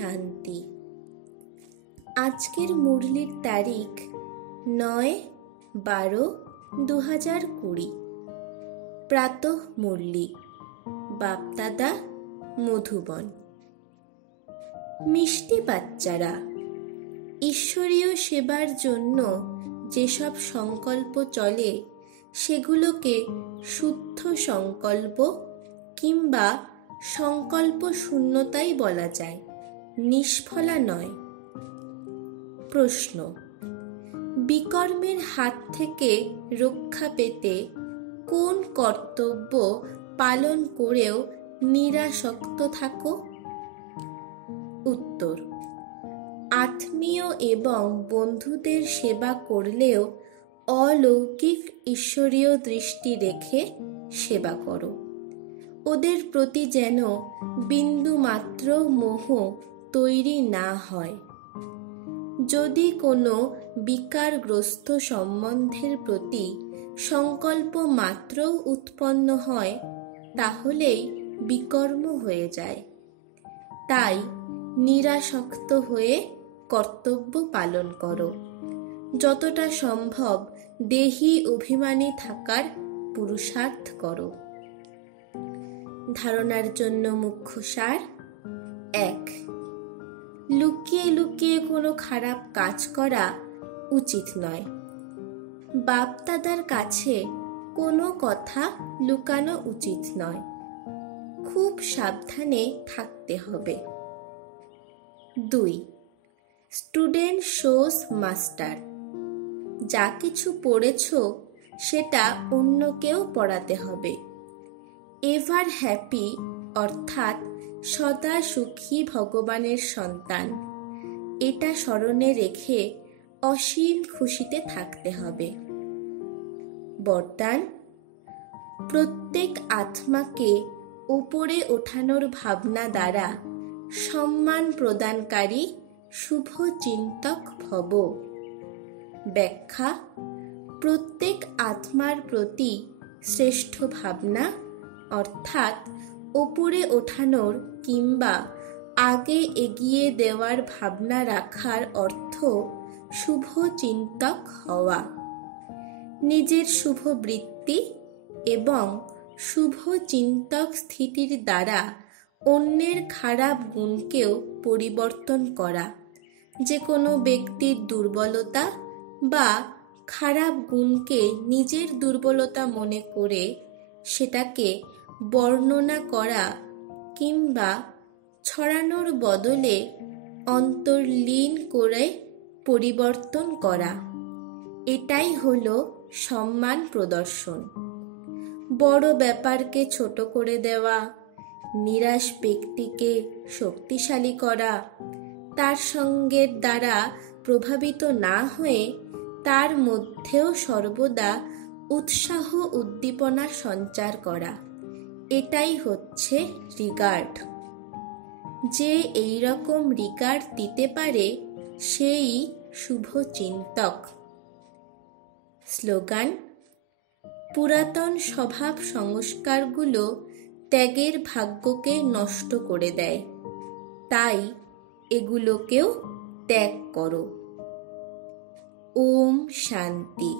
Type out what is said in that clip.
শান্তি। আজকের মুরলির তারিখ 9/12/2020। প্রাতঃ মুরলি, বাপদাদা, মধুবন। মিষ্টি বাচ্চারা, ঈশ্বরীয় সেবার জন্য যেসব সংকল্প চলে সেগুলোকে শুদ্ধ সংকল্প কিংবা সংকল্প শূন্যতাই বলা যায়, নিষ্ফলা নয়। প্রশ্ন: বিকর্মের হাত থেকে রক্ষা পেতে কোন কর্তব্য পালন করেও নিরাসক্ত থাকো? উত্তর: আত্মীয় এবং বন্ধুদের সেবা করলেও অলৌকিক ঈশ্বরীয় দৃষ্টি রেখে সেবা করো। ওদের প্রতি যেন বিন্দুমাত্র মোহ তৈরি না হয়। যদি কোনো বিকারগ্রস্ত সম্বন্ধের প্রতি সংকল্প মাত্র উৎপন্ন হয় তাহলেই বিকর্ম হয়ে যায়। তাই নিরাসক্ত হয়ে কর্তব্য পালন করো। যতটা সম্ভব দেহি অভিমানী থাকার পুরুষার্থ করো। ধারণার জন্য মুখ্য সার: 1. লুকিয়ে লুকিয়ে কোনো খারাপ কাজ করা উচিত নয়। বাপদাদার কাছে কোনো কথা লুকানো উচিত নয়। খুব সাবধানে থাকতে হবে। 2. Student shows master. যা কিছু পড়েছ সেটা অন্যকেও পড়াতে হবে। এভার হ্যাপি অর্থাৎ সদা সুখী ভগবানের সন্তান, এটা স্মরণে রেখে অসীম খুশিতে থাকতে হবে। বরদান: প্রত্যেক আত্মাকে উপরে ওঠানোর ভাবনা দ্বারা সম্মান প্রদানকারী শুভ চিন্তক ভব। ব্যাখ্যা: প্রত্যেক আত্মার প্রতি শ্রেষ্ঠ ভাবনা অর্থাৎ উপরে ওঠানোর কিংবা আগে এগিয়ে দেওয়ার ভাবনা রাখার অর্থ শুভ চিন্তক হওয়া। নিজের শুভ বৃত্তি এবং শুভ চিন্তক স্থিতির দ্বারা অন্যের খারাপ গুণকেও পরিবর্তন করা। যে কোনো ব্যক্তির দুর্বলতা বা খারাপ গুণকে নিজের দুর্বলতা মনে করে সেটাকে বর্ণনা করা কিংবা ছড়ানোর বদলে অন্তর্লীন করে পরিবর্তন করা, এটাই হলো সম্মান প্রদর্শন। বড় ব্যাপারকে ছোট করে দেওয়া, নিরাশ ব্যক্তিকে শক্তিশালী করা, তার সঙ্গের দ্বারা প্রভাবিত না হয়ে তার মধ্যেও সর্বদা উৎসাহ উদ্দীপনা সঞ্চার করা, এটাই হচ্ছে রিগার্ড। যে এই রকম রিগার্ড দিতে পারে সেই শুভ চিন্তক। স্লোগান: পুরাতন স্বভাব সংস্কারগুলো ত্যাগের ভাগ্যকে নষ্ট করে দেয়, তাই এগুলোকেও ত্যাগ করো। ওম শান্তি।